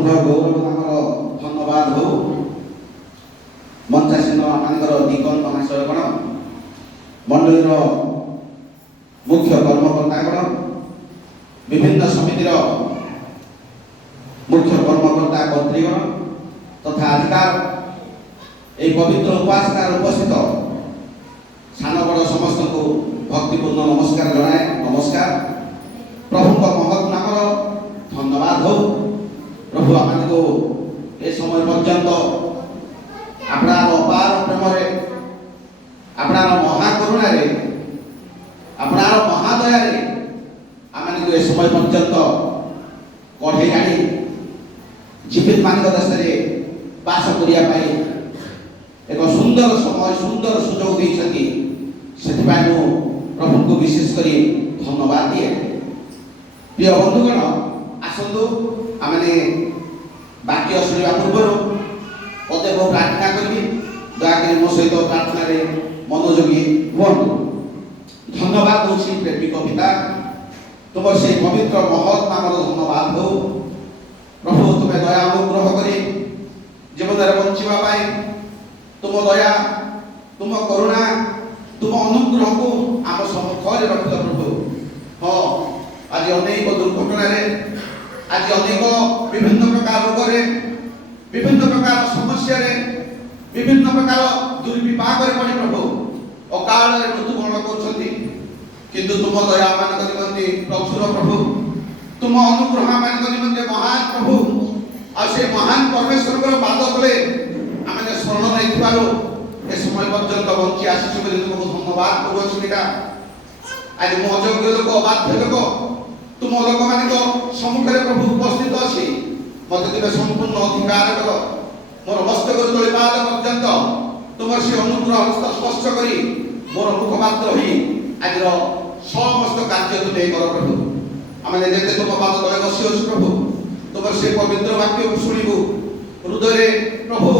प्रभुंर गौरव आमर धन्यवाद हो मंचासीन आमर दिगंत महाशयगण मंडलीर मुख्य कर्मकर्तागण विभिन्न समितिर मुख्य कर्मकर्ता मंत्रीगण तथा अधिकार এই पवित्र उपासनार उपस्थित सान बड़ समस्त को भक्तिपूर्ण नमस्कार जनाए। नमस्कार। प्रभु महत् नाम धन्यवाद हो। प्रभु आम को ए समय पर्यंत आपणार अपार प्रेम आपणार महाकरुणा आपणार महादया आम को ए समय पर्यंत कढ़े आनी जीवित मान देश में बास करने एक सुंदर समय सुंदर सुजोग देती से प्रभु को विशेष कर धन्यवाद दिए। प्रिय बंधुगण आसतु आम वाक्य शुणा पूर्व पदे बहुत प्रार्थना करी दयाकोरी मो सहित प्रार्थना मनोयोगी हूँ। धन्यवाद हूँ प्रेमिक पिता तुम से पवित्र महत् नाम धन्यवाद हो। प्रभु तुम्हें दया अनुग्रह कर जीवन में बचाई तुम दया तुम करुणा तुम अनुग्रह को आम सम्मुखें रख प्रभु। हाँ आज अनेक दुर्घटन आज अनेक विभिन्न प्रकार रोग विभिन्न प्रकार समस्या विभिन्न प्रकार दुर्विपाक पड़े प्रभु अकाल मृत्युवरण कर तुम दया मान निमंते प्रचुर प्रभु तुम अनुग्रह मान निमंते महान प्रभु आ से महान परमेश्वर पाद तले आम शरण नहीं समय पर्यंत बंची आसी तुमको धन्यवाद करुआ। आज मो अयोग्य लोक अबाध्य लोक तुम लोक मान सम्मुखें प्रभु उपस्थित अच्छी मत तुम संपूर्ण अधिकार कर मोर मस्तक तले पाद पर्यंत तुम से अनुग्रह हस्त स्पर्श कर मोर मुखपात्र हो आज समस्त कार्य तुम्हें कर प्रभु। आम जिते तुम पाद तले बसी अच्छु प्रभु तुम से पवित्र वाक्य शुणु हृदय प्रभु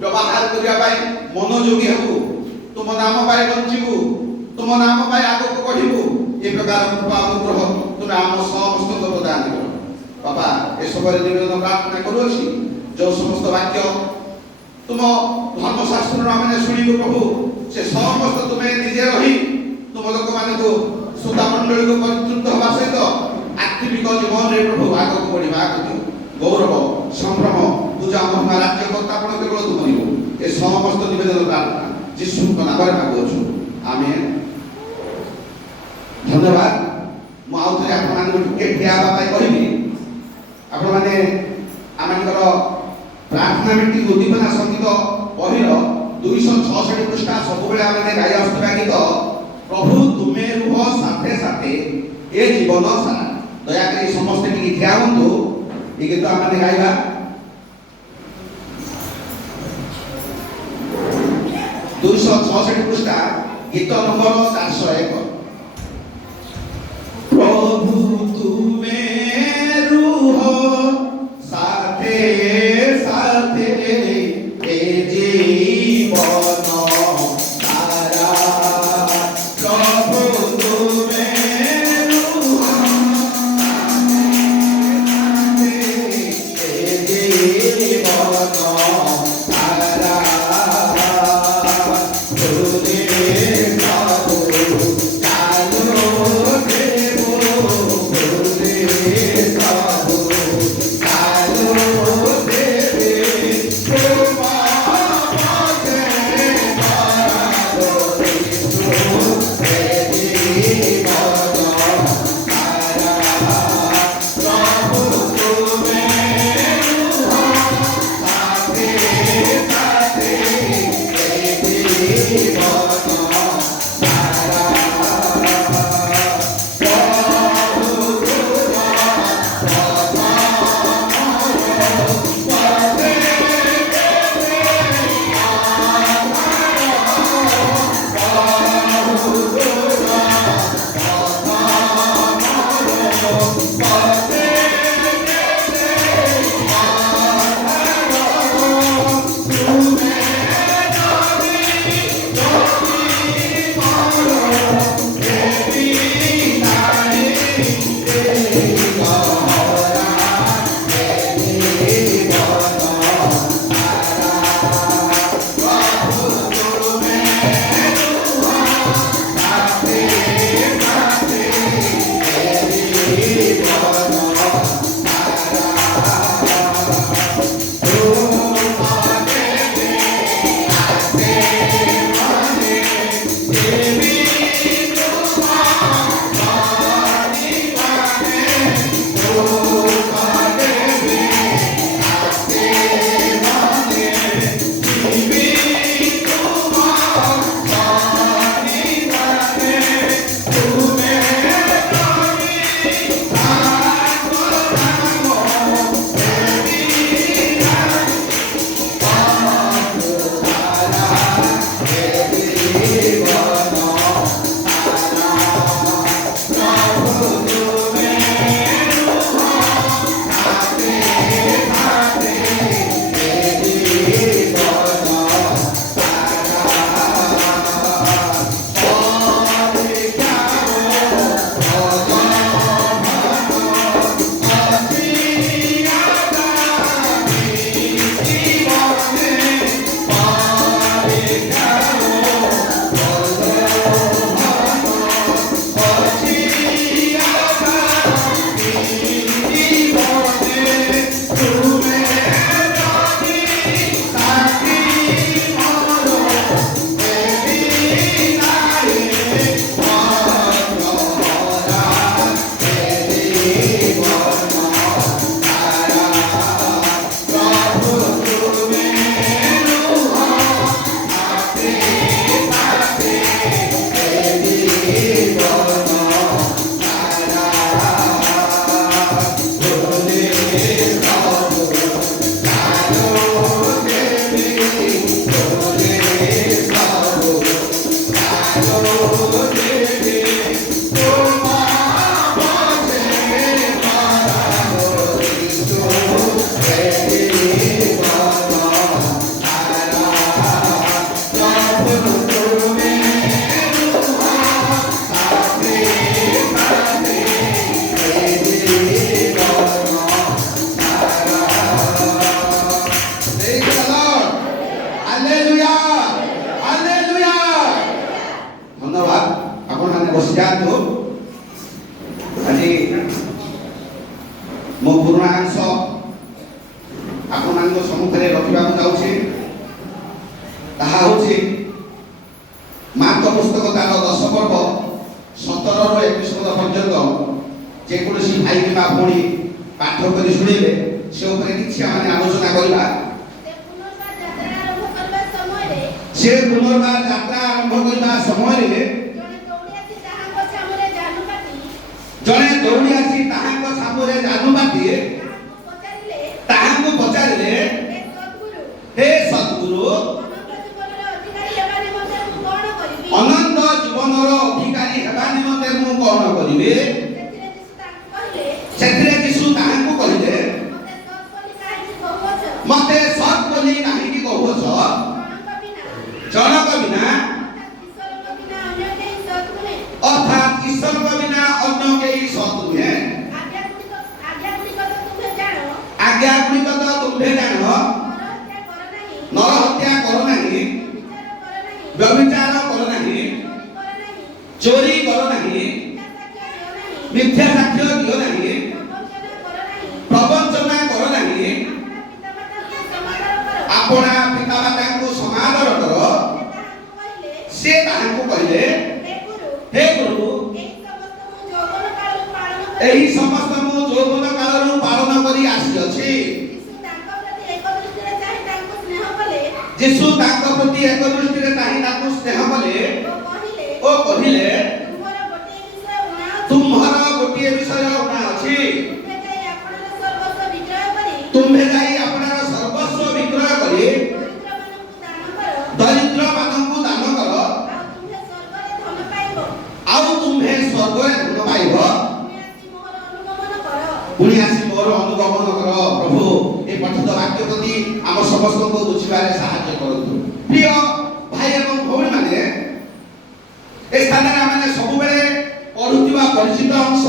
व्यवहार करने मनोयोगी हबू तुम नाम पाए बंचू तुम नाम पाए आग को बढ़ू ये प्रकार कृपा अनुग्रह तुम्हें आम समस्त प्रदान कर बाबा। ए समय निवेदन प्रार्थना करुच्छी जो समस्त वाक्य तुम धर्मशास्त्र आम शुणु प्रभु से समस्त तुम्हें निजे रही तुम लोक मान को श्रोता मंडली को परितृप्त हवा सहित आत्मिक जीवन में प्रभु आग को बढ़ा गौरव संभ्रम पूजा महिमा राज्य कर्तापण केवल तुम ये समस्त निवेदन प्रार्थना जीशु नाम मांगुछु आमेन। धन्यवाद। मु आउ थे आपण टिके ठिया कहि आपण माने आमकर प्रार्थना मीटिंग उद्दीपना संगीत बहिर 266 पृष्ठा सब बेले आमे गाई आसुवा गीत प्रभु तुमे रुह साथे साथे ए जीवन सारा दया करी समस्त टिके ठिया हुंतु ये गीत आमे गाइबा। दुईश 66 पृष्ठा गीत नंबर 401 प्रभु तुम्हें रूह साथे साथे ए जीवन सारा प्रभु तुम्हें रूह साथे ए जीवन सारा Devo আজি ମୋ ପୁରୁଣା ଅଂଶ ଆପଣମାନଙ୍କ ସମ୍ମୁଖରେ ରଖିବାକୁ ଯାଉଛି। ତାହା ହେଉଛି ମାର୍କ ପୁସ୍ତକ ତାର 10 ପର୍ବ 17ରୁ 21 ପଦ ପର୍ଯ୍ୟନ୍ତ ଯେକୌଣସି ଭାଇ କିମ୍ବା ଭଉଣୀ ପାଠ କରି ଶୁଣିବେ ସେ ଉପରେ କିଛି ଆମେ ଆଲୋଚନା କରିବା। ସେ ପୁନର୍ବାର ଯାତ୍ରା ଆରମ୍ଭ କରିବା ସମୟରେ ଜଣେ ଦୌଡ଼ି ଆସି ତାହାଙ୍କ ଛାମୁରେ ଜାନୁ ବାଟି ତାହାଙ୍କୁ ପଚାରିଲେ, ହେ ସଦ୍ଗୁରୁ, ଅନନ୍ତ ଜୀବନର ଅଧିକାରୀ ହେବା ନିମନ୍ତେ ମୁଁ କଣ କରିବି? ସେଥିରେ ଯୀଶୁ ତାହାଙ୍କୁ କହିଲେ, ମତେ ସତ୍ ବୋଲି କାହିଁକି କହୁଅଛ? ଜଣକ ବିନା ଅର୍ଥାତ୍ ଈଶ୍ୱରଙ୍କ ବିନା ଅନ୍ୟ କେହି ସତ୍ ନୁହେଁ। ଆଜ୍ଞା ଗୁଡ଼ିକ ତ ତୁମ୍ଭେ ଜାଣ, ନର ହତ୍ୟା କର ନାହିଁ, ବ୍ୟଭିଚାର କର ନାହିଁ, ଚୋରି କର ନାହିଁ, ମିଥ୍ୟା ସାକ୍ଷ୍ୟ ଦିଅ ନାହିଁ, ପ୍ରବଞ୍ଚନା କର ନାହିଁ, ଆପଣା ପିତାମାତାଙ୍କୁ ସମାଦର କର। ସେ ତାହାଙ୍କୁ କହିଲେ, ହେ ଗୁରୁ, ଏହି ସମସ୍ତ ମୁଁ ଯୌବନ କାଳରୁ ପାଳନ କରି ଆସିଅଛି। ଯୀଶୁ ତାଙ୍କ ପ୍ରତି ଏକ ଦୃଷ୍ଟିରେ ଚାହିଁ ତାଙ୍କୁ ସ୍ନେହ କଲେ ଓ କହିଲେ, ତୁମ୍ଭର ଗୋଟିଏ ବିଷୟ ଉଣା ଅଛି, ତୁମ୍ଭେ ଯାଇ ଆପଣର ସର୍ବସ୍ୱ ବିକ୍ରୟ କରି ଦରିଦ୍ର ମାନଙ୍କୁ ଦାନ କର, ଆଉ ତୁମ୍ଭେ ସ୍ୱର୍ଗରେ ଧନ ପାଇବ। ପୁଣି ଆସି ମୋର ଅନୁଗମନ କର। ପ୍ରଭୁ ଏ ପଠିତ ବାକ୍ୟ ପ୍ରତି ଆମ ସମସ୍ତଙ୍କୁ ବୁଝିବାରେ ସାହାଯ୍ୟ କରନ୍ତୁ। ପ୍ରିୟ ଭାଇ ଏବଂ ଭଉଣୀ ମାନେ, ଏ ସ୍ଥାନରେ ଆମେ ସବୁବେଳେ ପଢୁଥିବା ପରିଚିତ ଅଂଶ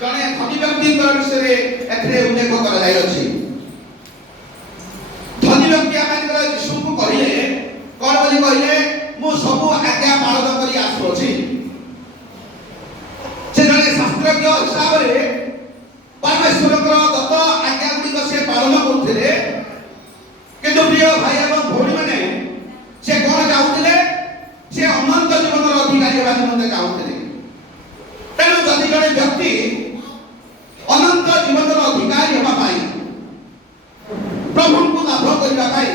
ଜଣେ ଧନୀ ବ୍ୟକ୍ତିଙ୍କ ବିଷୟରେ ଏଥିରେ ଉଲ୍ଲେଖ କରାଯାଇଅଛି। ଧନୀ ବ୍ୟକ୍ତି ଆମମାନଙ୍କର ଯୀଶୁଙ୍କୁ କହିଲେ, କଣ ବୋଲି କହିଲେ? ମୁଁ ସବୁ ଆଜ୍ଞା ପାଳନ କରି ଆସୁଅଛି। ସେ ଜଣେ ଶାସ୍ତ୍ରଜ୍ଞ ହିସାବରେ ପରମେଶ୍ୱରଙ୍କର ଦତ୍ତ ଆଜ୍ଞା ଗୁଡ଼ିକ ସେ ପାଳନ କରୁଥିଲେ। କିନ୍ତୁ ପ୍ରିୟ ଭାଇ ଏବଂ ଭଉଣୀ ମାନେ, ସେ କଣ ଚାହୁଁଥିଲେ? ସେ ଅନନ୍ତ ଜୀବନର ଅଧିକାରୀ ହେବା ନିମନ୍ତେ ଚାହୁଁଥିଲେ। ତେଣୁ ଯଦି ଜଣେ ବ୍ୟକ୍ତି ଅନନ୍ତ ଜୀବନର ଅଧିକାରୀ ହେବା ପାଇଁ, ପ୍ରଭୁଙ୍କୁ ଲାଭ କରିବା ପାଇଁ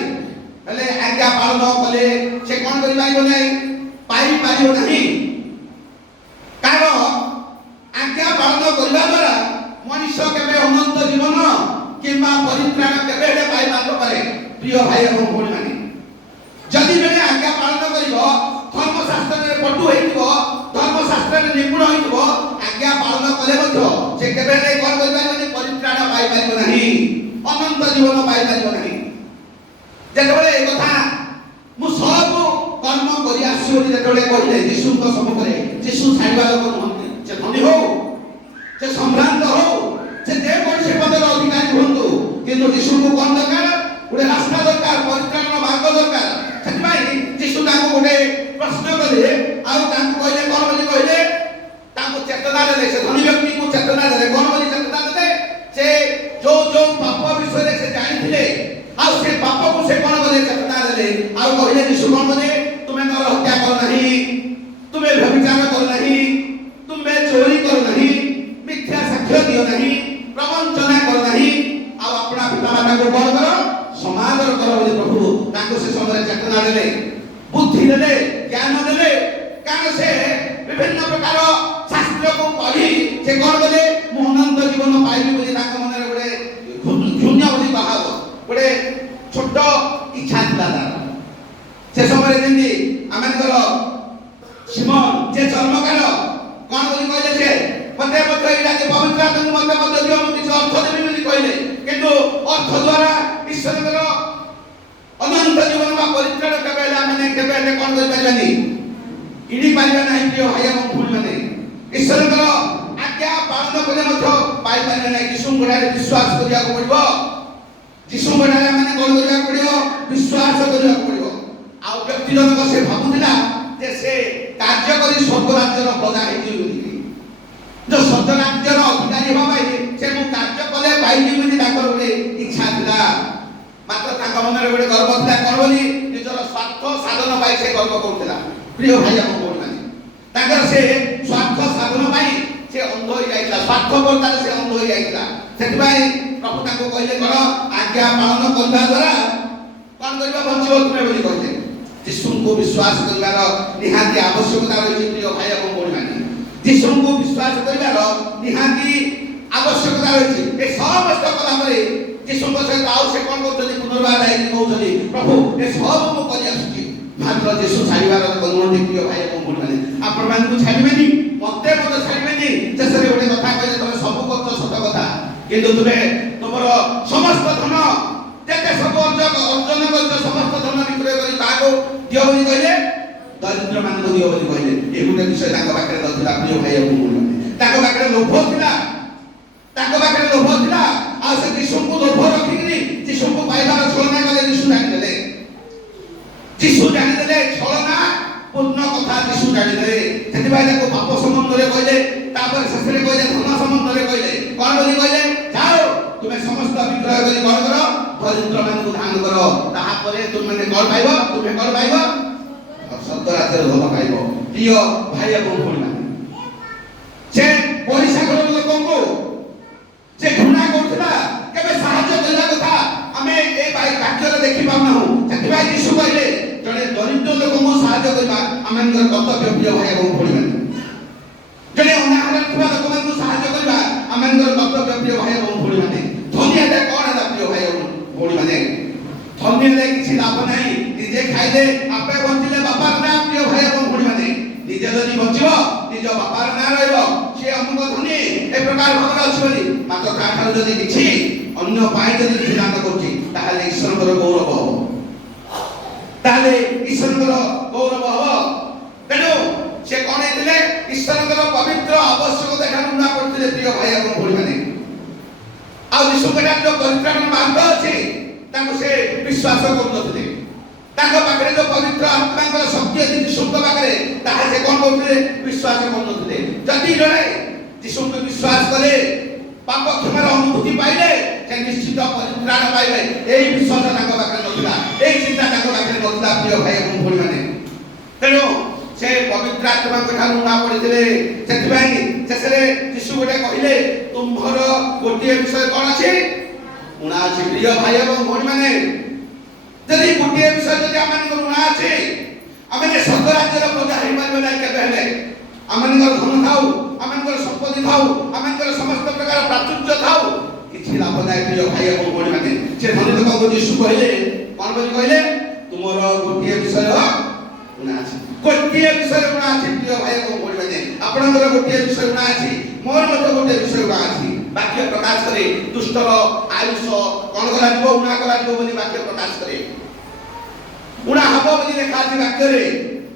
ହେଲେ ଆଜ୍ଞା ପାଳନ କଲେ ସେ କଣ କରିପାରିବ ନାହିଁ? ପାଇପାରିବ ନାହିଁ। କାରଣ ଆଜ୍ଞା ପାଳନ କରିବା ଦ୍ୱାରା ମଣିଷ କେବେ ଅନନ୍ତ ଜୀବନ କିମ୍ବା ପରିତ୍ରାଣ କେବେ ହେଲେ ପାଇପାରେ। ପ୍ରିୟ ଭାଇ ଏବଂ ଭଉଣୀ ମାନେ, ଯଦି ଜଣେ ଆଜ୍ଞା ପାଳନ କରିବ, ଧର୍ମଶାସ୍ତ୍ରରେ ପଟୁ ହେଇଥିବ, ଧର୍ମଶାସ୍ତ୍ରରେ ନିପୁଣ ହେଇଥିବ, ଆଜ୍ଞା ପାଳନ କଲେ ମଧ୍ୟ ସେ କେବେ ହେଲେ କଣ କରିପାରିବନି? ପରିତ୍ରାଣ ପାଇପାରିବ ନାହିଁ, ଅନନ୍ତ ଜୀବନ ପାଇପାରିବ ନାହିଁ। ଯେତେବେଳେ ଏ କଥା ମୁଁ ସବୁ କର୍ମ କରି ଆସିବି ବୋଲି ଯେତେବେଳେ କହିଲେ ଯୀଶୁଙ୍କ ସମ୍ମୁଖରେ, ଯୀଶୁ ଛାଡ଼ିବା ଲୋକ ନୁହନ୍ତି। ସେ ଧନୀ ହଉ, ସେ ସମ୍ଭ୍ରାନ୍ତ ହଉ, ସେ ଯେକୌଣସି ପଦର ଅଧିକାରୀ ହୁଅନ୍ତୁ, କିନ୍ତୁ ଯୀଶୁଙ୍କୁ କଣ ଦରକାର? ଗୋଟେ ରାସ୍ତା ଦରକାର, ପରିତ୍ରାଣ ମାର୍ଗ ଦରକାର। ସେଥିପାଇଁ ଯୀଶୁ ତାଙ୍କୁ ଗୋଟେ ପ୍ରଶ୍ନ କଲେ, ଆଉ ତାଙ୍କୁ କହିଲେ କଣ ବୋଲି କହିଲେ? ତାଙ୍କୁ ଚେତନା ଦେଲେ, ସେ ଧନୀ ବ୍ୟକ୍ତିଙ୍କୁ ଚେତନା ଦେଲେ। କଣ ବୋଲି ଚେତନା ଦେଲେ? ସେ ଯୋଉ ଯୋଉ ପାପ ବିଷୟରେ ସେ ଜାଣିଥିଲେ, ଆଉ ସେ ପାପକୁ ସେ କଣ କଲେ? ଚେତନା ଦେଲେ। ଆଉ କହିଲେ, ଯୀଶୁ କଣ କଲେ? ତୁମେ ନର ହତ୍ୟା କର ନାହିଁ, ତୁମେ ବ୍ୟଭିଚାର କର ନାହିଁ, ତୁମେ ଚୋରି କର ନାହିଁ, ମିଥ୍ୟା ସାକ୍ଷ୍ୟ ଦିଅ ନାହିଁ, ପ୍ରବଞ୍ଚନା କର ନାହିଁ, ଆଉ ଆପଣା ପିତାମାତାଙ୍କୁ କଣ କର? ସମାଦର କର ବୋଲି ପ୍ରଭୁ ତାଙ୍କୁ ସେ ସମୟରେ ଚେତନା ଦେଲେ, ବୁଦ୍ଧି ଦେଲେ, ଜ୍ଞାନ ଦେଲେ। କାରଣ ସେ ବିଭିନ୍ନ ପ୍ରକାର ଶାସ୍ତ୍ରକୁ ପଢି ସେ କଣ କଲେ? ମୁଁ ଅନନ୍ତ ଜୀବନ ପାଇବି ବୋଲି ତାଙ୍କ ମନରେ ଗୋଟେ ଶୂନ୍ୟ ବୋଲି ବାହାବ ଗୋଟେ ଛୋଟ ଇଚ୍ଛା ଥିଲା ତାର। ସେ ସମୟରେ ଯେମିତି ଆମମାନଙ୍କର ସିମନ ଯେ ଚର୍ମକାର କଣ ବୋଲି କହିଲେ? ସେ ମତେ ମଧ୍ୟ ଏଇଟା ଯେ ପବିତ୍ର ଆତ୍ମାକୁ ମତେ ମଧ୍ୟ ଦିଅ, ମୁଁ କିଛି ଅର୍ଥ ଦେବି ବୋଲି କହିଲେ। କିନ୍ତୁ ଅର୍ଥ ଦ୍ୱାରା ଈଶ୍ୱରଙ୍କର ଅନନ୍ତ ଜୀବନ ବା ପରିତ୍ରାଣ କେବେ ହେଲେ ଆମେ କେବେ ହେଲେ କଣ କରିପାରିବାନି? କିଣି ପାରିବା ନାହିଁ। ପ୍ରିୟ ଭାଇ ଏବଂ ଭଉଣୀ ମାନେ, ଈଶ୍ୱରଙ୍କର ଆଜ୍ଞା ପାଳନ କଲେ ମଧ୍ୟ ପାଇପାରିବା ନାହିଁ। ଯୀଶୁଙ୍କ ଠାରେ ବିଶ୍ୱାସ କରିବାକୁ ପଡିବ। ଯୀଶୁଙ୍କ ଠାରେ ଆମେ କଣ କରିବାକୁ ପଡିବ? ବିଶ୍ୱାସ କରିବାକୁ ପଡିବ। ଆଉ ବ୍ୟକ୍ତି ଜଣକ ସେ ଭାବୁଥିଲା ଯେ ସେ କାର୍ଯ୍ୟ କରି ସ୍ୱର୍ଗ ରାଜ୍ୟର ପ୍ରଜା ହେଇଯିବ ବୋଲି। ମନରେ ଗୋଟେ ଗର୍ବ ଥିଲା କଣ ବୋଲି ନିଜର ସ୍ୱାର୍ଥ ସାଧନ ପାଇଁ ସେ ଗର୍ବ କରୁଥିଲା। ପ୍ରିୟ ଭାଇ ଏବଂ ଭଉଣୀମାନେ, ତାଙ୍କର ସେ ସ୍ୱାର୍ଥ ସାଧନ ପାଇଁ ସେ ଅନ୍ଧ ହୋଇ ଯାଇଥିଲା, ସ୍ୱାର୍ଥପରତାରେ ସେ ଅନ୍ଧ ହୋଇ ଯାଇଥିଲା। ସେଥିପାଇଁ ପ୍ରଭୁ ତାଙ୍କୁ କହିଲେ କଣ, ଆଜ୍ଞା ପାଳନ କରିବା ଦ୍ୱାରା କଣ କରିବା ବଞ୍ଚିବ ତୁମେ ବୋଲି କହିଲେ। ଯୀଶୁଙ୍କୁ ବିଶ୍ୱାସ କରିବାର ନିହାତି ଆବଶ୍ୟକତା ରହିଛି। ପ୍ରିୟ ଭାଇ ଏବଂ ଭଉଣୀମାନେ, ଯୀଶୁଙ୍କୁ ବିଶ୍ୱାସ କରିବାର ନିହାତି ଆବଶ୍ୟକତା ରହିଛି। ଏ ସମସ୍ତ କଲା ପରେ ଯୀଶୁଙ୍କ ସହିତ ଆଉ ସେ କଣ କରୁଛନ୍ତି, ପୁନର୍ବାର ଯାଇକି କହୁଛନ୍ତି ପ୍ରଭୁ ଏ ସବୁ ମୁଁ କରି ଆସୁଛି, ମାତ୍ର ଯୀଶୁ ଛାଡ଼ିବାର କରୁଛନ୍ତି। ପ୍ରିୟ ଭାଇ ଏବଂ ଭଉଣୀମାନେ, ଆପଣମାନଙ୍କୁ ଛାଡ଼ିବେନି, ମତେ ଛାଡ଼ିବେନି। ଶେଷରେ ଗୋଟେ କଥା କହିଲେ, ତମେ ସବୁ କରୁଛ ସତ କଥା, କିନ୍ତୁ ତୁମେ ତୁମର ସମସ୍ତ ଧନ ଯେତେ ସବୁ ଅର୍ଜନ କରିଛ ସମସ୍ତ ଧନ ବିକ୍ରୟ କରି ତାହାକୁ ଦିଅ ବୋଲି କହିଲେ, ଦରିଦ୍ର ମାନଙ୍କୁ ଦିଅ ବୋଲି କହିଲେ। ଏ ଗୋଟେ ବିଷୟ ତାଙ୍କ ପାଖରେ ନଥିଲା। ପ୍ରିୟ ଭାଇ ଏବଂ ଭଉଣୀମାନେ, ତାଙ୍କ ପାଖରେ ଲୋଭ ଥିଲା, ତାଙ୍କ ପାଖରେ ଲୋଭ ଥିଲା। ଆଉ ସେ ଯୀଶୁଙ୍କୁ ଲୋଭ ରଖିକିରି ଯୀଶୁଙ୍କୁ ପାଇବାର ଛଳନା କଲେ। ଯୀଶୁ ଜାଣିଦେଲେ, ଯୀଶୁ ଜାଣିଦେଲେ ଛଳନା ପୂର୍ଣ୍ଣ କଥା ଯୀଶୁ ଜାଣିଦେଲେ। ସେଥିପାଇଁ ତାକୁ ପାପ ସମ୍ବନ୍ଧରେ କହିଲେ, ତାପରେ ଶେଷରେ କହିଲେ ଧନ ସମ୍ବନ୍ଧରେ କହିଲେ। କଣ ବୋଲି କହିଲେ, ଯାଅ ତୁମେ ସମସ୍ତ ବିକ୍ରୟ କରି କଣ କର, ଦରିଦ୍ର ମାନଙ୍କୁ ଦାନ କର, ତାହାପରେ ତୁମେ କଣ ପାଇବ, ତୁମେ କଣ ପାଇବ, ସ୍ୱର୍ଗ ରାଜ୍ୟର ଧନ ପାଇବ। ପ୍ରିୟ ଭାଇ ଏବଂ ଭଉଣୀମାନେ, ସେ ପଇସା ଘରର ଲୋକଙ୍କୁ ସେ ଘୃଣା କରୁଥିଲା, କେବେ ସାହାଯ୍ୟ କରିବା କଥା ଆମେ ଏ ବାକ୍ୟରେ ଦେଖି ପାରୁନାହୁଁ। ସେଥିପାଇଁ ଯୀଶୁ କହିଲେ ଜଣେ ଦରିଦ୍ର ଲୋକଙ୍କୁ ସାହାଯ୍ୟ କରିବା ଆମମାନଙ୍କର କର୍ତ୍ତବ୍ୟ। ପ୍ରିୟ ଭାଇ ଏବଂ ଭଉଣୀମାନେ, ଜଣେ ଅନାହାରରେ ଥିବା ଲୋକମାନଙ୍କୁ ସାହାଯ୍ୟ କରିବା ଆମମାନଙ୍କର କର୍ତ୍ତବ୍ୟ। ପ୍ରିୟ ଭାଇ ଏବଂ ଭଉଣୀମାନେ, ଧନୀ ହେଲେ କଣ ହେଲା ପ୍ରିୟ ଭାଇ ଏବଂ ଭଉଣୀମାନେ, ଧନୀ ହେଲେ କିଛି ଲାଭ ନାହିଁ। ନିଜେ ଖାଇଲେ ଆପେ ବଞ୍ଚିଲେ ବାପାର ନାଁ। ପ୍ରିୟ ଭାଇ ଏବଂ ଭଉଣୀମାନେ, ନିଜେ ଯଦି ବଞ୍ଚିବ ନିଜ ବାପାର ନାଁ ରହିବ, ସେ ଅମୁକ ଧନୀ ଏ ପ୍ରକାର ଭାବରେ ଅଛି ବୋଲି। ମାତ୍ର ତାଠାରୁ ଯଦି କିଛି ଅନ୍ୟ ପାଇଁ ଯଦି କିଛି ଦାନ କରୁଛି, ତାହେଲେ ଈଶ୍ୱରଙ୍କର ଗୌରବ ହବ, ତାହେଲେ ଈଶ୍ୱରଙ୍କର ଗୌରବ ହବ। ତେଣୁ ସେ କଣ ହେଇଥିଲେ, ଈଶ୍ୱରଙ୍କର ପବିତ୍ର ଆବଶ୍ୟକତା ଠାରୁ ନା କରୁଥିଲେ। ପ୍ରିୟ ଭାଇ ଏବଂ ଭଉଣୀମାନେ, ଆଉ ଯୀଶୁଙ୍କ ଠାରୁ ଯୋଉ ପରିତ୍ରାଣ ମାର୍ଗ ଅଛି ତାଙ୍କୁ ସେ ବିଶ୍ୱାସ କରୁନଥିଲେ। ତାଙ୍କ ପାଖରେ ଯୋଉ ପବିତ୍ର ଆତ୍ମାଙ୍କର ଶକ୍ତି ଅଛି ଯୀଶୁଙ୍କ ପାଖରେ, ତାହା ସେ କଣ କରୁଥିଲେ, ବିଶ୍ୱାସ କରୁନଥିଲେ। ଯଦି ଜଣେ ଯୀଶୁଙ୍କୁ ବିଶ୍ୱାସ କଲେ, ପାପ କ୍ଷମାର ଅନୁଭୂତି ପାଇଲେ, ସେ ନିଶ୍ଚିତ ପରିତ୍ରାଣ ପାଇବେ, ଏହି ବିଶ୍ୱାସ ତାଙ୍କ ପାଖରେ ନଥିଲା, ଏହି ଚିନ୍ତା ତାଙ୍କ ପାଖରେ ନଥିଲା। ପ୍ରିୟ ଭାଇ ଏବଂ ଭଉଣୀମାନେ, ତେଣୁ ସେ ପବିତ୍ର ଆତ୍ମାଙ୍କ ଠାରୁ ନା ପଡ଼ିଥିଲେ। ସେଥିପାଇଁ ଶେଷରେ ଯୀଶୁ ଗୋଟେ କହିଲେ, ତୁମ୍ଭର ଗୋଟିଏ ବିଷୟ କଣ ଅଛି, ଉଣା ଅଛି। ପ୍ରିୟ ଭାଇ ଏବଂ ଭଉଣୀମାନେ, ଯଦି ଗୋଟିଏ ବିଷୟ ଯଦି ଆମମାନଙ୍କର ଉଣା ଅଛି, ଆମେ ସ୍ୱର୍ଗ ରାଜ୍ୟର ପ୍ରଜା ହେଇପାରିବେ ନାହିଁ କେବେ ହେଲେ। ଆମମାନଙ୍କର ଧନ ଥାଉ, ଆମମାନଙ୍କର ସମ୍ପତ୍ତି ଥାଉ, ଆମମାନଙ୍କର ସମସ୍ତ ପ୍ରକାର ପ୍ରାଚୁର୍ଯ୍ୟ ଥାଉ, କିଛି ଲାଭ ନାହିଁ। ପ୍ରିୟ ଭାଇ ଏବଂ ଭଉଣୀମାନେ, ସେ ଧନୀ ଲୋକଙ୍କୁ ଯୀଶୁ କହିଲେ କଣ ବୋଲି କହିଲେ, ତୁମର ଗୋଟିଏ ବିଷୟ ଉଣା ଅଛି, ଗୋଟିଏ ବିଷୟ ଉଣା ଅଛି। ପ୍ରିୟ ଭାଇ ଏବଂ ଭଉଣୀମାନେ, ଆପଣଙ୍କର ଗୋଟିଏ ବିଷୟ ଉଣା ଅଛି, ମୋର ମଧ୍ୟ ଗୋଟିଏ ବିଷୟ ଉଣା ଅଛି। ବାକ୍ୟ ପ୍ରକାଶ କରେ ଦୁଷ୍ଟର ଆୟୁଷ କଣ କରାଯିବ, ଉଣା କରାଯିବ ବୋଲି ବାକ୍ୟ ପ୍ରକାଶ କରେ, ଉଣା ହବ ବୋଲି ଲେଖା ଅଛି ବାକ୍ୟରେ।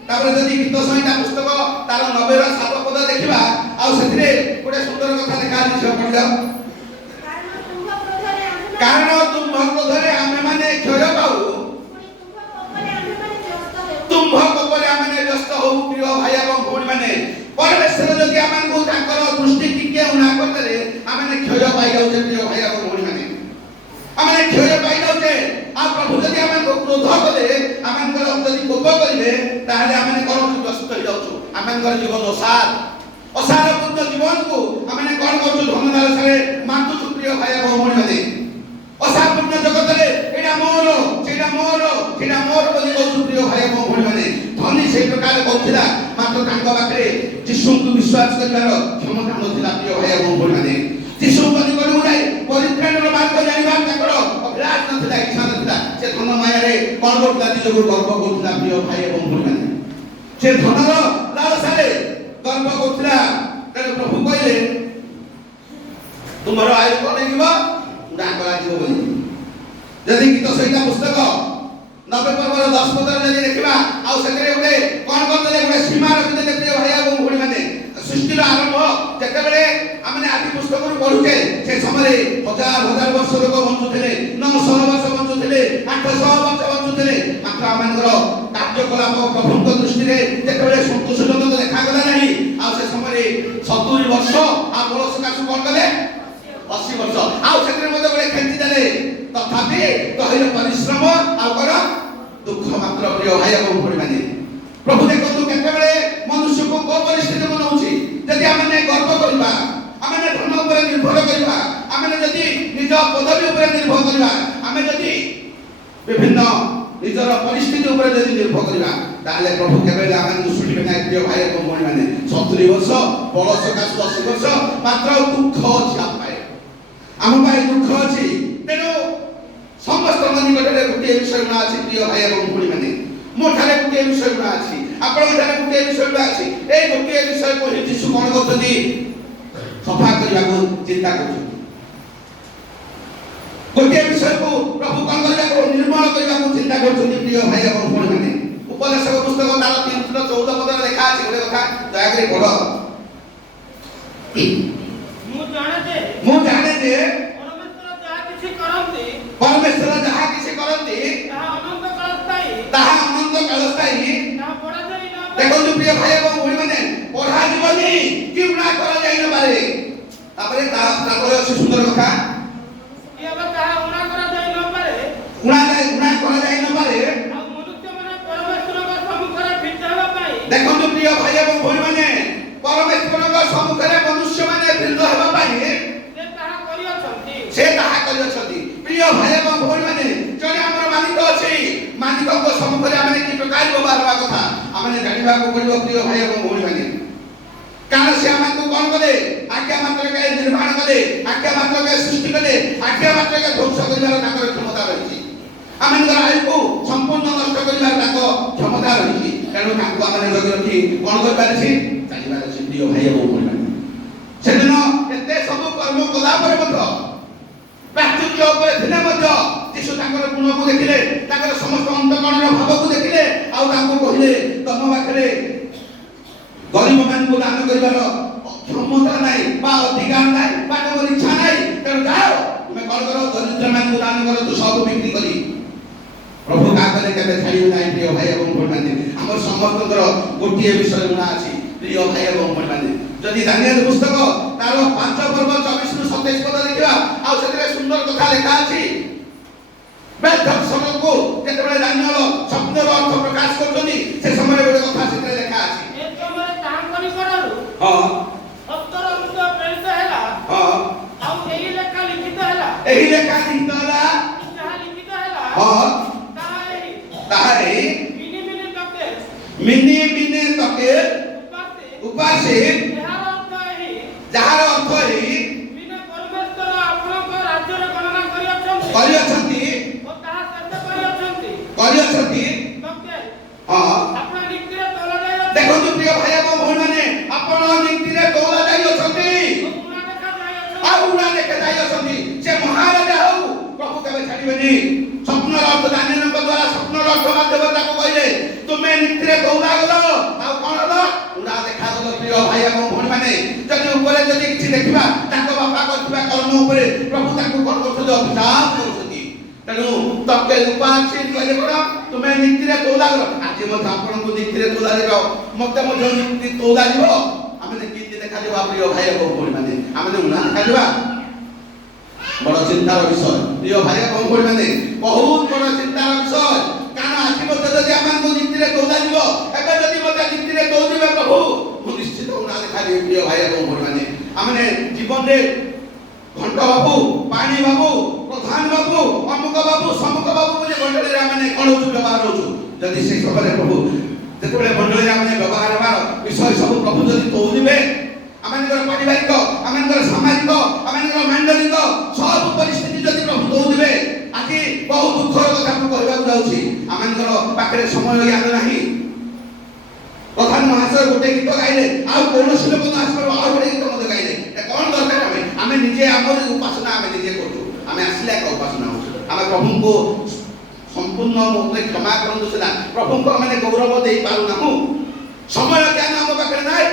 ତାପରେ ଯଦି ଗୀତ ସଂହିତା ପୁସ୍ତକ ତାର 90ର 7 ପଦ ଦେଖିବା, ଆଉ ସେଥିରେ ଗୋଟେ ସୁନ୍ଦର କଥା ଲେଖା ଅଛି, ଝିଅ ପଢିଯାଅ। କାରଣ ତୁମ୍ଭ କ୍ରୋଧରେ ଆମେମାନେ କ୍ଷୟ ପାଉ, ତୁମ୍ଭ କୋପରେ ଆମେ ବ୍ୟସ୍ତ ହଉ। ପ୍ରିୟ ଭାଇ ଏବଂ ଭଉଣୀମାନେ, ପରମେଶ୍ୱର ଯଦି ଆମକୁ ତାଙ୍କର ଦୃଷ୍ଟି ଟିକେ ଉଣା କରିଦେଲେ ଆମେ କ୍ଷୟ ପାଇଯାଉଛେ। ପ୍ରିୟ ଭାଇ ଏବଂ ଭଉଣୀମାନେ, ଆମେ କ୍ଷୟ ପାଇଯାଉଛେ। ଆଉ ପ୍ରଭୁ ଯଦି ଆମକୁ କ୍ରୋଧ କଲେ, ଆମଙ୍କର ଯଦି କୋପ କରିବେ, ତାହେଲେ ଆମେ କଣ ବ୍ୟସ୍ତ ହେଇଯାଉଛୁ, ଆମଙ୍କର ଜୀବନ ଅସାରପୂର୍ଣ୍ଣ ଜୀବନକୁ ଆମେ କଣ କରୁଛୁ, ଧନ ଲାଳସାରେ ମାତୁଛୁ। ପ୍ରିୟ ଭାଇ ଏବଂ ଭଉଣୀମାନେ, ଅସାରପୂର୍ଣ୍ଣ ଜଗତରେ ଏଇଟା ମୋର, ସେଇଟା ମୋର, ସେଇଟା ମୋର ବୋଲି କହୁଛୁ। ପ୍ରିୟ ଭାଇ ଏବଂ ଭଉଣୀମାନେ, ଧନୀ ସେଇ ପ୍ରକାର କହୁଥିଲା, ମାତ୍ର ତାଙ୍କ ପାଖରେ ଯୀଶୁଙ୍କୁ ବିଶ୍ୱାସ କରିବାର କ୍ଷମତା ନଥିଲା। ପ୍ରିୟ ଭାଇ ଏବଂ ଭଉଣୀମାନେ, ଯୀଶୁଙ୍କ ନିକଟକୁ ଯାଇ ପରିତ୍ରାଣର ମାର୍ଗ ଜାଣିବାର ତାଙ୍କର ଅଭିଳାଷ ନଥିଲା, ଇଚ୍ଛା ନଥିଲା। ସେ ଧନ ମାୟାରେ କଣ କରୁଥିଲା, ନିଜକୁ ଗର୍ବ କରୁଥିଲା। ପ୍ରିୟ ଭାଇ ଏବଂ ଭଉଣୀମାନେ, ସେ ଧନର ଲାଳସାରେ ଗର୍ବ କରୁଥିଲା। ତେଣୁ ପ୍ରଭୁ କହିଲେ, ତୁମର ଆୟୁ କଣ ହେଇଯିବ, ଉଣା କରାଯିବ ବୋଲି। ଯଦି ଗୀତ ସଂହିତା ପୁସ୍ତକ 90 ପର୍ବର 10 ପଦରେ ଯଦି ଦେଖିବା, ଆଉ ସେଥିରେ ଗୋଟେ କଣ କରିଦେଲେ, ଗୋଟେ ସୀମା ରଖିଦେଲେ। ପ୍ରିୟ ଭାଇ ଏବଂ ଭଉଣୀମାନେ, ସୃଷ୍ଟିର ଆରମ୍ଭ ଯେତେବେଳେ ଆମେ ଆଦି ପୁସ୍ତକରୁ ପଢୁଛେ, ସେ ସମୟରେ ହଜାର ହଜାର ବର୍ଷ ଲୋକ ବଞ୍ଚୁଥିଲେ, 900 ବର୍ଷ ବଞ୍ଚୁଥିଲେ, 800 ବର୍ଷ ବଞ୍ଚୁଥିଲେ। ମାତ୍ର ଆମମାନଙ୍କର କାର୍ଯ୍ୟକଳାପ ପ୍ରଭୁଙ୍କ ଦୃଷ୍ଟିରେ ଯେତେବେଳେ ସନ୍ତୋଷଜନକ ଦେଖାଗଲା ନାହିଁ, ଆଉ ସେ ସମୟରେ 70 ବର୍ଷ ଆଉ ବଳ ସକାଶୁ କଣ କଲେ, 80 ବର୍ଷ, ଆଉ ସେଥିରେ ମଧ୍ୟ ଗୋଟେ ଖେଞ୍ଚି ଦେଲେ। तथापि कहिल परिश्रम आ कर दुख मात्र प्रिय भाई एवं भौणी माने प्रभु देखो केतेबेले मनुष्य को को परिस्थिति बनाउछि यदि आमे गर्व करबा आमे धन ऊपर निर्भर करबा आमे यदि निज पदवी ऊपर निर्भर करबा आमे यदि विभिन्न निजर परिस्थिति ऊपर यदि निर्भर करबा ताले प्रभु केबेले आमे सुनिबे नै प्रिय भाई एवं भौणी माने 70 वर्ष बल सकाश 80 वर्ष मात्र दुख अछि आपाए आम पाए दुख अछि तेनो समस्त निकटरे गोटे विषय गुण अछि प्रिय भाई एवं भौणी माने मोठारे गोटे विषय गुण अछि आपण ठारे गोटे विषय गुण अछि ए गोटे विषय को यीशु कोन करथि सफा करबा को चिंता करथि गोटे विषय को प्रभु कोन करबा को निर्माण करबा को चिंता करथि प्रिय भाई एवं भौणी माने उपदेशक पुस्तक तार 3:14 पद लेखा अछि गोटे कथा दया करे पढ मु जाने जे परमेश्वर जहा किछि करंती ताहा अनंत कालस्थायी देखो प्रिय भाई एवं भौणी माने पढ़ा जीवनी कि उना करा जाय न पारे तापरे तापरे अछि सुंदर कथा कि अब ताहा उना करा जाय न पारे उना करा जाय न पारे आ मनुष्य माने परमेश्वर का सम्मुखरे भिड़वा पाई देखो प्रिय भाई एवं भौणी माने परमेश्वर का सम्मुखरे मनुष्य माने भिड़ हेबा पाई से ताहा करियछथि प्रिय भाई एवं भौणी माने जने हमर मालिक अछि मालिक को सम्मुखरे आमे कि प्रकार व्यवहार होबा कथा आमे जानिबा को पड़िबो प्रिय भाई एवं भौणी माने कारण से आमे को कोन करे आज्ञा मात्र के निर्माण करे आज्ञा मात्र के सृष्टि करे आज्ञा मात्र के ध्वंस करिवार ताकर क्षमता रहिछि आमे घर आयु को संपूर्ण नष्ट करिवार ताको क्षमता रहिछि तेनु ताको आमे जग रखि कोन कर पारिछि जानिबा अछि प्रिय भाई एवं भौणी माने सेदिन एते सब कर्म कला पर मत प्राचुर्य ऊपर थिले मध्य यीशु ताकर गुण को देखिले ताकर समस्त अंतकरणर भाव को देखिले आ ताको कहिले तम पाखरे गरीब मान को दान करिवार क्षमता नाही बा अधिकार नाही बा तमर इच्छा नाही तेनु जाओ तुमे कोन करो दरिद्र मान को दान करो तो सब बिक्री करी प्रभु काकले केबे छाड़ी नाही प्रिय भाई एवं भौणी माने हमर समस्तकर गोटिए विषय गुण अछि प्रिय भाई एवं भौणी माने जदि दानिएल पुस्तक तार 5 पर्व 24 रु 27 पद देखिबा आ सेतरे सुंदर कथा लेखा अछि बेधक समय को जेतबे दानिएल स्वप्नर अर्थ प्रकाश करछनी से समय गोटे कथा सेतरे लेखा अछि ए समय तांकनी करलु हां उत्तर अंत प्रेरित हैला हां आ एही लेखा लिखित हैला जहा लिखित हैला हां ताहे मिनी मिनी तके उपासे जहार अर्थ ही बिना परमेश्वर आपनक राज्यर गणना करियछंती ओ ताहा सत्य करियछंती तके हां आपन निक्तिरे तोला जाय देखो प्रिय भाई एवं भौणी माने आपन निक्तिरे तोला जायछंती उना देखा जायछंती से महाराजा हो प्रभु केबे छाड़िबेनी स्वप्नर अर्थ दानिएलक द्वारा स्वप्नर अर्थ माध्यमता को कहिले तुमे निक्तिरे तोला गलो आ कोन हलो उना देखा गलो प्रिय भाई एवं भौणी माने जदि ऊपर जदि किछि देखिबा ताको बापा करथिबा कर्म ऊपर प्रभु ताको कोन करथि अभिशाप करथि तेनु तके उपासी कहले कोन तुमे निक्तिरे तोला गलो आज मत आपन को निक्तिरे तोला दिरो मते मो निक्ति तोला दिबो आमे निक्ति देखा दिबा प्रिय भाई एवं भौणी माने आमे उना देखा दिबा बड़ चिंतार विषय प्रिय भाई एवं भौणी माने बहुत बड़ चिंतार विषय काना आखि मते जदि आमान को निक्तिरे तोला दिबो एबे जदि मते निक्तिरे तोल दिबे प्रभु मु निश्चित उना देखा दिबे प्रिय भाई एवं भौणी माने आमे जीवन रे घंटा बाबू पानी बाबू प्रधान बाबू अमुक बाबू समुक बाबू बोले मंडली रे आमे कोन व्यवहार होछु जदि से सबरे प्रभु जेतबे मंडली रे आमे व्यवहार हमार विषय सब प्रभु जदि तोल दिबे आमेनकर पारिवारिक आमेनकर सामाजिक आमेनकर मांडलिक सब परिस्थिति जदि प्रभु दउ दिबे आकि बहुत दुखर कथा को कहबा जाउछि आमेनकर पाखरे समय ज्ञान नाही प्रधान महाशय गोटे गीत गाइले आ कोनोसी लोक आसपर आ गोटे गीत मते गाइले ए कोन दरकार आमे निजे हमर उपासना आमे निजे करछु आमे आसले का उपासना होछु आमे प्रभु को संपूर्ण मते क्षमा करनु सेना प्रभु को आमे गौरव देई पारु नाहु समय ज्ञान हम पाखरे नाही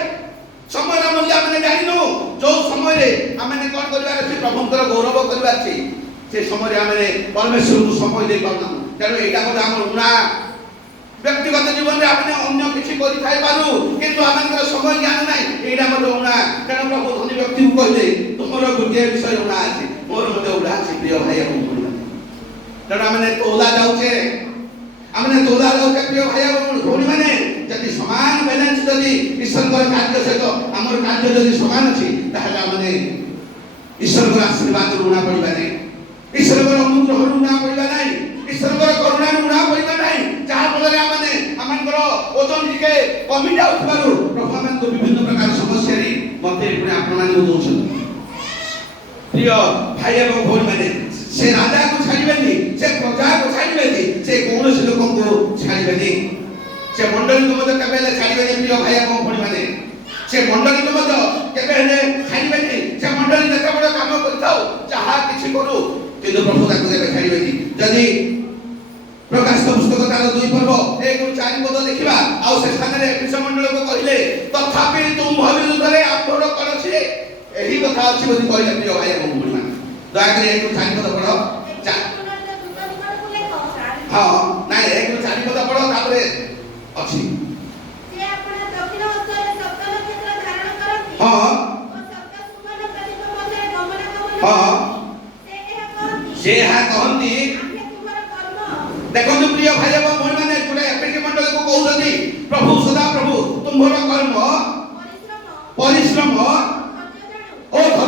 समय मूल्य आमे जानिनु जो समय रे आमे कोन करबार अछि प्रभुकर गौरव करबार अछि से समय रे आमे परमेश्वर को समय देई पारु नाहु तेनु एटा को हमर उना व्यक्तिगत जीवन रे आपने अन्य किछि करि थाइ पारु किंतु आमनकर समय ज्ञान नाही एटा मते उना तेनु प्रभु धनी व्यक्ति को कहले तुमरो गोटे विषय उना अछि मोर मते उडा अछि प्रिय भाई एवं भौणी तेणु आमने तोला जाऊचे आमने तोला जाऊचे प्रिय भाई और भौणी माने जदि समान बैलेंस जदि ईश्वर को कार्य सहित हमर कार्य जदि समान अछि ताहले आमने ईश्वर को आशीर्वाद रुना पड़िबा नै ईश्वर को अनुग्रह रुना पड़िबा नै ईश्वर को करुणा रुना पड़िबा नै जहा फल रे आमने हमनकर ओजन टिके कमी जाउथबारु प्रभु हमन को विभिन्न प्रकार समस्या रे मते पुणे आपण माने दोछन प्रिय भाई एवं भौणी माने से राजा को छाड़िबेनी से प्रजा को छाड़िबेनी से कौन से लोक को छाड़िबेनी से मंडली को मते केबेले छाड़िबेनी प्रिय भाई एवं भौणी माने से मंडली को मते केबेले छाड़िबेनी से मंडली जते बड़ काम करथाउ जहा किछि करू किंतु प्रभु ताको केबे छाड़िबेनी जदि प्रकाश पुस्तक तार 2 पर्व 1 ରୁ 4 पद देखिबा आ से स्थान रे एफिस मंडल को कहिले तथापि तुम विरुद्ध रे आपोर करछि एही कथा अछि बोली कहले प्रिय भाई एवं भौणी माने दया कर 1 ରୁ 4 पद पढो हां नाही 1 ରୁ 4 पद पढो तापरे अछि जे आपण दक्षिण उत्तर सप्त नक्षत्र धारण करथि हां ओ सप्त सुमन प्रतिक मध्ये गमन हां से हा कहंती देखो प्रिय भाई एवं भौणी माने गुडे एफिस मंडल को कहउछथि प्रभु सदा प्रभु तुमर कर्म परिश्रम ओ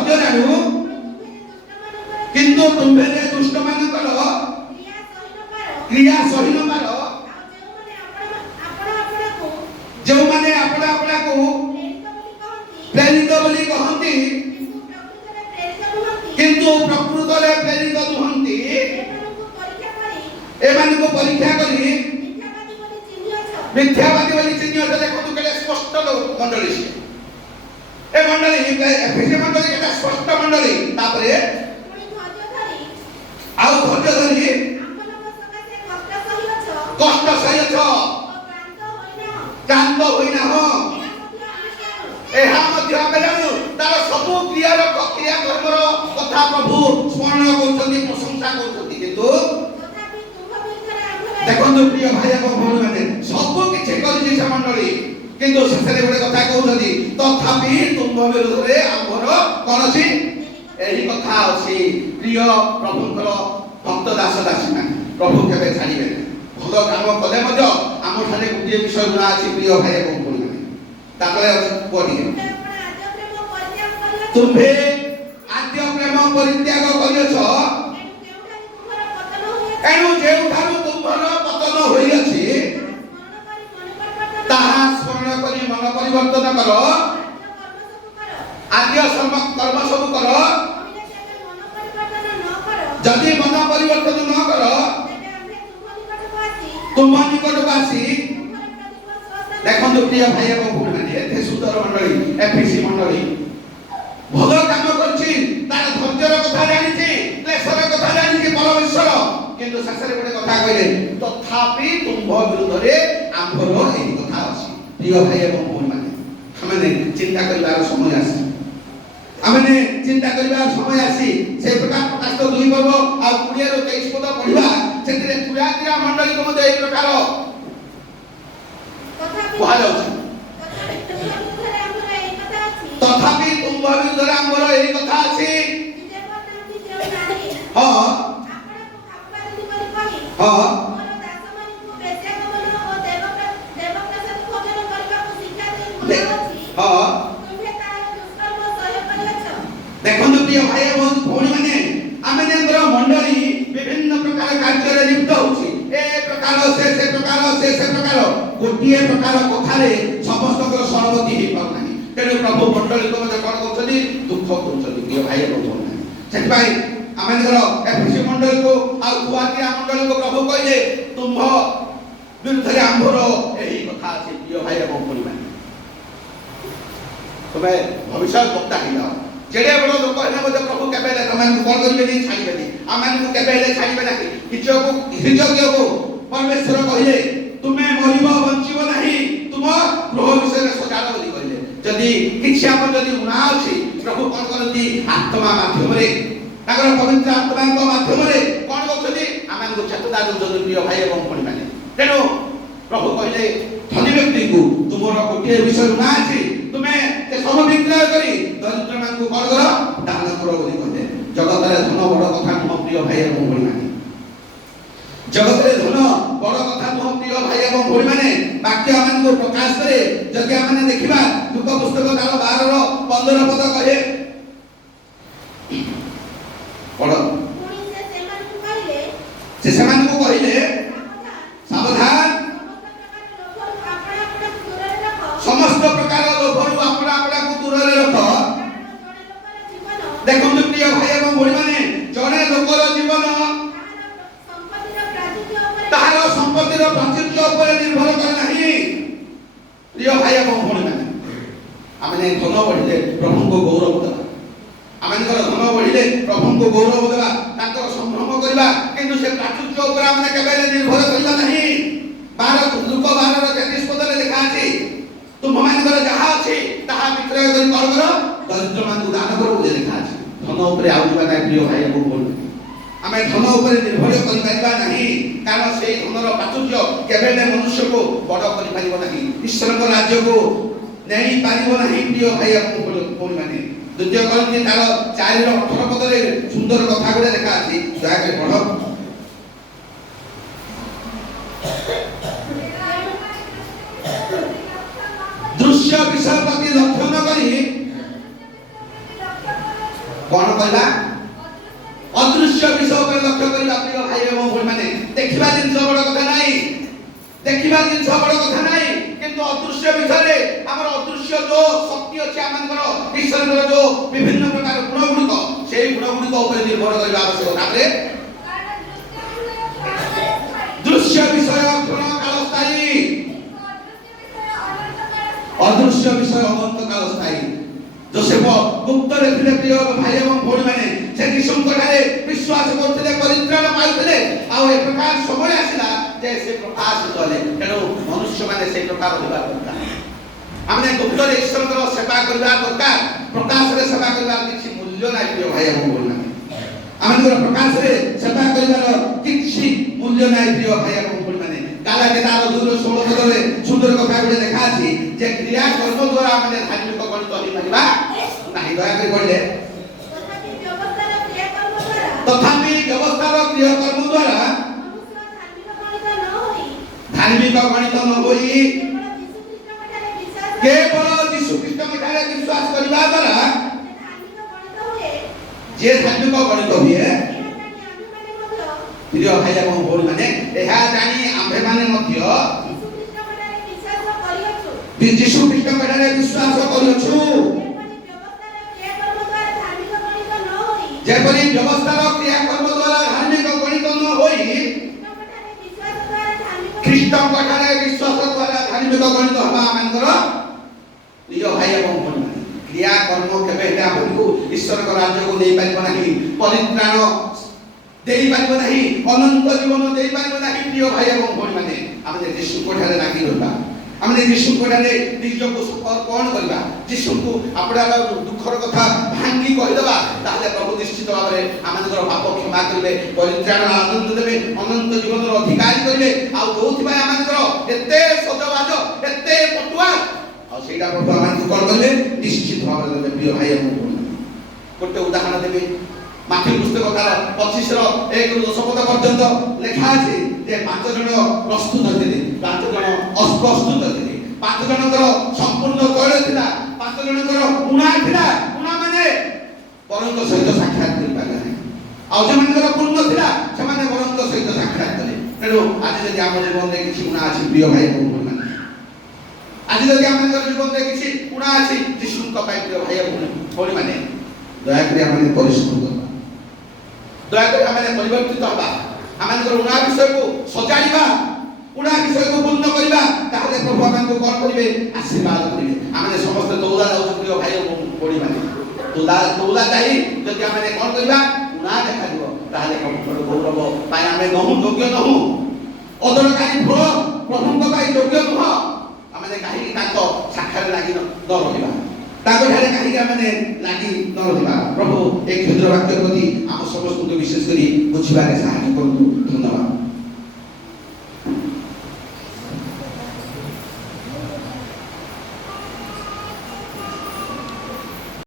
धैर्य जानु किंतु तुम्हे दुष्ट मानकर क्रिया सही न पार जो माने अपना अपना को प्रेरित बोली कहंती किंतु प्रकृत रे प्रेरित नुहंती एमान को परीक्षा करी मिथ्यावादी बोली चिन्ह छ देखो तू केले स्पष्ट मंडली ए मंडली एफिस मंडली केटा स्पष्ट मंडली तापरे आउ धैर्य धरी कष्ट सही छ क्रांत होइना हो एहा मध्य आमे जानु तार सब क्रियार क्रिया कर्मर कथा प्रभु स्मरण करछथि प्रशंसा करछथि किंतु देखो प्रिय भाई एवं भौणी माने सब किछि करिछि से मंडली किंतु शेषरे गोटे कथा कहउछथि तथापि तुम विरुद्ध रे आम्भर करछि एही कथा अछि प्रिय प्रभुकर भक्त दास दासी माने प्रभु केबे छाड़िबे भलो काम कले मध्य आम ठाने गुटे विषय गुणा अछि प्रिय भाई एवं भौणी माने ताकले पढि तुम्हे आद्य प्रेम परित्याग करियछ एनु जेउ थारु तुमर पतन होई अछि ताहा स्मरण करी मन परिवर्तन कर आद्य कर्म सब कर जदि मन परिवर्तन न कर तुम निकट बासी देखो प्रिय भाई एवं भौणी माने एते सुंदर मंडली एफिसी मंडली भलो काम करछि तार धैर्यर कथा जानिछि क्लेशर कथा जानिछि परमेश्वर किंतु शेषरे गोटे कथा कहले तथापि तुम विरुद्ध रे आम्भर एही कथा अछि प्रिय भाई एवं भौणी माने हमने चिंता करिवार समय आसी हमने चिंता करिवार समय आसी से प्रकार प्रकाश 2 पर्व आ 20 ରୁ 23 पद पढिबा सेतिरे तुरातिरा मंडली को मते एही प्रकार कहा जाउछि तथापि तुम विरुद्ध रे आम्भर एही कथा अछि हां हां देखो प्रिय भाई एवं भौणी माने आमे जेंद्र मंडली विभिन्न प्रकार कार्य रे लिप्त होछि ए प्रकार से प्रकार गोटिए प्रकार कथा रे समस्त को सहमति हे पाउ नाही तेनु प्रभु मंडली को मते कोन करछथि दुख करछथि प्रिय भाई एवं भौणी माने सेति भाई आमेनकर एफिसी मंडल को आ तुआतिरा मंडल को प्रभु कहले तुम विरुद्ध रे आम्भर एही कथा अछि प्रिय भाई एवं भौणी माने तबे भविष्य वक्ता हिला जेडे बड़ लोक हेले मते प्रभु केबेले तमन को कोन करिबे नहीं छाड़िबे आमन को केबेले छाड़िबे नाही हिजोग को परमेश्वर कहले तुमे मरिबो बंचिबो नाही तुम गृह विषय रे सजाड़ बोली कहले जदी किछि आपन जदी गुनाह अछि प्रभु कोन करती आत्मा माध्यम रे ताकर पवित्र आत्मा माध्यम रे कोन करछथि आमन को चेतना दउछथि प्रिय भाई एवं भौणी माने तेनु प्रभु कहले धनी व्यक्ति को तुमरा गोटे विषय गुनाह अछि तुमे ते सब विक्रय करी दरिद्र मान को कोन कर दान करो बोली कहले जगत रे धन बड़ कथा न प्रिय भाई एवं भौणी माने ବାକ୍ୟ ଆମକୁ ପ୍ରକାଶ କରେ। ଯଦି ଆମେ ଦେଖିବା ଲୁକ ପୁସ୍ତକ କାଳ 12:15 ପଦ କହେ, ପଢ। ପୁଣି ସେ ସେ ସେମାନଙ୍କୁ କହିଲେ, ସେମାନଙ୍କୁ କହିଲେ, ସାବଧାନ, ସାବଧାନ, ସମସ୍ତ ପ୍ରକାର ଲୋଭରୁ ଆପଣା ଆପଣାକୁ ଦୂରରେ ସମସ୍ତ ପ୍ରକାର ଲୋଭରୁ ରଖ। ଆପଣା ଆପଣାକୁ ଦୂରରେ ରଖ। କାରଣ ଜଣେ ଲୋକର ଜୀବନ ଦେଖନ୍ତୁ ପ୍ରିୟ ଭାଇ ଏବଂ ଭଉଣୀମାନେ, ଜଣେ ଲୋକର ଜୀବନ ତାହାର ସମ୍ପତ୍ତିର ତାହାର ସମ୍ପତ୍ତିର ପ୍ରାଚୁର୍ଯ୍ୟ ପ୍ରାଚୁର୍ଯ୍ୟ ଉପରେ ଉପରେ ନିର୍ଭର କରେ ନାହିଁ। ପ୍ରିୟ ଭାଇ ଏବଂ ଭଉଣୀମାନେ, ଆମେ ଧନ ବଢିଲେ ପ୍ରଭୁଙ୍କୁ ଗୌରବ ଦେବା। ଆମମାନଙ୍କର ଧନ ବଢିଲେ ପ୍ରଭୁଙ୍କୁ ଗୌରବ ଦେବା, ତାଙ୍କର ସମ୍ଭ୍ରମ କରିବା, କିନ୍ତୁ ସେ ପ୍ରାଚୁର୍ଯ୍ୟ ଉପରେ ଆମେ କେବେ ନିର୍ଭର କରିବା ନାହିଁ। ଲୁକ 12:33 ପଦରେ ଲେଖା ଅଛି, ତୁମମାନଙ୍କର ଯାହା ଅଛି ତାହା ବିକ୍ରୟ କରି କଣ କର, ଦରିଦ୍ରମାନଙ୍କୁ ଦାନ କର ବୋଲି ଲେଖା ଅଛି। ଧନ ଉପରେ ଆଉ ଯିବା ନାହିଁ ପ୍ରିୟ ଭାଇ ଏବଂ ଭଉଣୀ। ଆମେ ଧନ ଉପରେ ନିର୍ଭର କରିପାରିବା ନାହିଁ, କାରଣ ସେଇ ଧନର ପ୍ରାଚୁର୍ଯ୍ୟ କେବେ ବି ମନୁଷ୍ୟକୁ ବଡ଼ କରିପାରିବ ନାହିଁ, ଈଶ୍ୱରଙ୍କ ରାଜ୍ୟକୁ ନେଇପାରିବ ନାହିଁ। ପ୍ରିୟ ଭାଇ ଏବଂ ଭଉଣୀମାନେ, 2 Corinthians 4:18 ପଦରେ ସୁନ୍ଦର କଥା ଗୁଡେ ଲେଖା ଅଛି, ଦୟାକରି ପଢ। ଦୃଶ୍ୟ ବିଷୟ ପ୍ରତି ଲକ୍ଷ୍ୟ ନ କରି କଣ କହିବା, ଅଦୃଶ୍ୟ ବିଷୟ ଉପରେ ଲକ୍ଷ୍ୟ କରିବା। ପ୍ରିୟ ଭାଇ ଏବଂ ଭଉଣୀମାନେ, ଦେଖିବା ଜିନିଷ ବଡ଼ କଥା ନାହିଁ, ଦେଖିବା ଜିନିଷ ବଡ଼ କଥା ନାହିଁ, କିନ୍ତୁ ଅଦୃଶ୍ୟ ବିଷୟରେ ଆମର ଅଦୃଶ୍ୟ ଯୋଉ ଶକ୍ତି ଅଛି, ଆମଙ୍କର ଈଶ୍ୱରଙ୍କର ଯୋଉ ବିଭିନ୍ନ ପ୍ରକାର ଗୁଣ ଗୁଡ଼ିକ, ସେଇ ଗୁଣ ଗୁଡ଼ିକ ଉପରେ ନିର୍ଭର କରିବା ଆବଶ୍ୟକ। ତାପରେ ଦୃଶ୍ୟ ବିଷୟ କ୍ଷଣକାଳ ସ୍ଥାୟୀ, ଅଦୃଶ୍ୟ ବିଷୟ ଅନନ୍ତକାଳ ସ୍ଥାୟୀ। ଯୋସେଫ ଗୁପ୍ତରେ ଥିଲେ ପ୍ରିୟ ଭାଇ ଏବଂ ଭଉଣୀମାନେ, ସେ ଯୀଶୁଙ୍କ ଠାରେ ବିଶ୍ୱାସ କରୁଥିଲେ, ପରିତ୍ରାଣ ପାଉଥିଲେ, ଆଉ ଏ ପ୍ରକାର ସମୟ ଆସିଲା ଯେ ସେ ପ୍ରକାଶିତ ହେଲେ। ତେଣୁ ମନୁଷ୍ୟମାନେ ସେଇ ପ୍ରକାର ହେବା ଦରକାର। ଆମେ ଗୁପ୍ତରେ ଈଶ୍ୱରଙ୍କର ସେବା କରିବା ଦରକାର, ପ୍ରକାଶରେ ସେବା କରିବାର କିଛି ମୂଲ୍ୟ ନାହିଁ। ପ୍ରିୟ ଭାଇ ଏବଂ ଭଉଣୀମାନେ, ଆମଙ୍କର ପ୍ରକାଶରେ ସେବା କରିବାର କିଛି ମୂଲ୍ୟ ନାହିଁ। ପ୍ରିୟ ଭାଇ ଏବଂ ଭଉଣୀମାନେ, ଗାଲାତ୍ୟ 2:16 ପଦରେ ସୁନ୍ଦର କଥା ଗୋଟେ ଲେଖା ଅଛି ଯେ କ୍ରିୟା କର୍ମ ଦ୍ୱାରା ଆମେ ଧାର୍ମିକ ଗଣିତ ହେଇପାରିବା ନାହିଁ। ଦୟାକରି କହିଲେ, ତଥାପି ବ୍ୟବସ୍ଥାର କ୍ରିୟାକର୍ମ ଦ୍ୱାରା ଧାର୍ମିକ ଗଣିତ ନ ହୋଇ କେବଳ ଯୀଶୁ ଖ୍ରୀଷ୍ଟଙ୍କ ଠାରେ ବିଶ୍ୱାସ କରିବା ଦ୍ୱାରା ଯେ ଧାର୍ମିକ ଗଣିତ ହୁଏ। ପ୍ରିୟ ଭାଇ ଏବଂ ଭଉଣୀମାନେ, ଏହା ଜାଣି ଆମ୍ଭେମାନେ ମଧ୍ୟ ଯୀଶୁ ଖ୍ରୀଷ୍ଟଙ୍କ ଠାରେ ବିଶ୍ୱାସ କରୁଛୁ। ଯେପରି ବ୍ୟବସ୍ଥାର କ୍ରିୟାକର୍ମ ଦ୍ୱାରା ଧାର୍ମିକ ଗଣିତ ନ ହୋଇ ଖ୍ରୀଷ୍ଟଙ୍କ ଠାରେ ବିଶ୍ୱାସ ଦ୍ୱାରା ଧାର୍ମିକ ଗଣିତ ହେବା ଆମଙ୍କର। ପ୍ରିୟ ଭାଇ ଏବଂ ଭଉଣୀମାନେ, କ୍ରିୟାକର୍ମ କେବେ ହେଲେ ଆମକୁ ଈଶ୍ୱରଙ୍କ ରାଜ୍ୟକୁ ନେଇପାରିବ ନାହିଁ, ପରିତ୍ରାଣ ଦେଇପାରିବ ନାହିଁ, ଅନନ୍ତ ଜୀବନ ଦେଇପାରିବ ନାହିଁ। ପ୍ରିୟ ଭାଇ ଏବଂ ଭଉଣୀମାନେ, ଆମେ ଯୀଶୁଙ୍କ ଠାରେ ଲାଗି ରହିବା, ଆମେ ଯୀଶୁଙ୍କ ଠାରେ ନିଜକୁ ସମର୍ପଣ କରିବା, ଯୀଶୁଙ୍କୁ ଆପଣଙ୍କ ଦୁଃଖର କଥା ଭାଙ୍ଗି କହିଦେବା, ତାହେଲେ ପ୍ରଭୁ ନିଶ୍ଚିତ ଭାବରେ ଆମମାନଙ୍କର ପାପ କ୍ଷମା କରିବେ, ପରିତ୍ରାଣ ଆନନ୍ଦ ଦେବେ, ଅନନ୍ତ ଜୀବନର ଅଧିକାରୀ କରିବେ। ଆଉ ଯୋଉଥିପାଇଁ ଆମମାନଙ୍କର ଏତେ ସଜବାଜ, ଏତେ ପଟୁଆ, ଆଉ ସେଇଟା ପ୍ରଭୁ ଆମମାନଙ୍କୁ କଣ କରିବେ, ନିଶ୍ଚିତ ଭାବରେ ଦେବେ। ପ୍ରିୟ ଭାଇ ଏବଂ ଭଉଣୀମାନେ, ଗୋଟେ ଉଦାହରଣ ଦେବେ। ମାଥ୍ୟୁ ପୁସ୍ତକ 25:1-10 ପଦ ପର୍ଯ୍ୟନ୍ତ ଲେଖା ଅଛି ଯେ 5 ଜଣ ପ୍ରସ୍ତୁତ ଥିଲେ, 5 ଜଣ ଅପ୍ରସ୍ତୁତ ଥିଲେ, 5 ଜଣଙ୍କର ସମ୍ପୂର୍ଣ୍ଣ ତୈଳ ଥିଲା, 5 ଜଣଙ୍କର ଉଣା ଥିଲା। ଉଣା ମାନେ ବରଙ୍କ ସହିତ ସାକ୍ଷାତ କରିପାରିଲେ ନାହିଁ, ଆଉ ଯେଉଁମାନଙ୍କର ପୂର୍ଣ୍ଣ ଥିଲା ସେମାନେ ବରଙ୍କ ସହିତ ସାକ୍ଷାତ କଲେ। ତେଣୁ ଆଜି ଯଦି ଆମ ଜୀବନରେ କିଛି ଉଣା ଅଛି, ପ୍ରିୟ ଭାଇ ଏବଂ ଭଉଣୀମାନେ, ଆଜି ଯଦି ଆମମାନଙ୍କର ଜୀବନରେ କିଛି ଉଣା ଅଛି ଯୀଶୁଙ୍କ ପାଇଁ, ପ୍ରିୟ ଭାଇ ଏବଂ ଭଉଣୀମାନେ, ଦୟାକରି ଆମେ ପରିଶ୍ରମ କରିବା, ଦୟାକରି ଆମେ ପରିବର୍ତ୍ତିତ ହେବା, ଆମମାନଙ୍କର ଉଣା ବିଷୟକୁ ସଜାଡ଼ିବା, ଉଣା ବିଷୟକୁ ପୂର୍ଣ୍ଣ କରିବା। ତାହେଲେ ପ୍ରଭୁ ଆମମାନଙ୍କୁ କଣ କରିବେ, ଆଶୀର୍ବାଦ କରିବେ। ଆମେ ସମସ୍ତେ ତୌଲା ଯାଉଛୁ ପ୍ରିୟ ଭାଇ ଏବଂ ଭଉଣୀମାନେ, ତୌଲା ଯାଇ ଯଦି ଆମେ କଣ କରିବା, ଉଣା ଦେଖାଯିବ, ତାହେଲେ ପ୍ରଭୁଙ୍କର ଗୌରବ ପାଇଁ ଆମେ ନହୁଁ, ଯୋଗ୍ୟ ନହୁଁ। ଅଦରକାରୀ ଫଳ ପ୍ରଭୁଙ୍କ ପାଇଁ ଯୋଗ୍ୟ ନୁହଁ। ଆମେ କାହିଁକି ତାଙ୍କ ଶାଖାରେ ଲାଗି ନ ରହିବା, ତାଙ୍କ ଠାରେ କାହିଁକି ଆମେ ଲାଗି ନ ରହିବା। ପ୍ରଭୁ ଏ କ୍ଷୁଦ୍ର ବାକ୍ୟ ପ୍ରତି ଆମ ସମସ୍ତ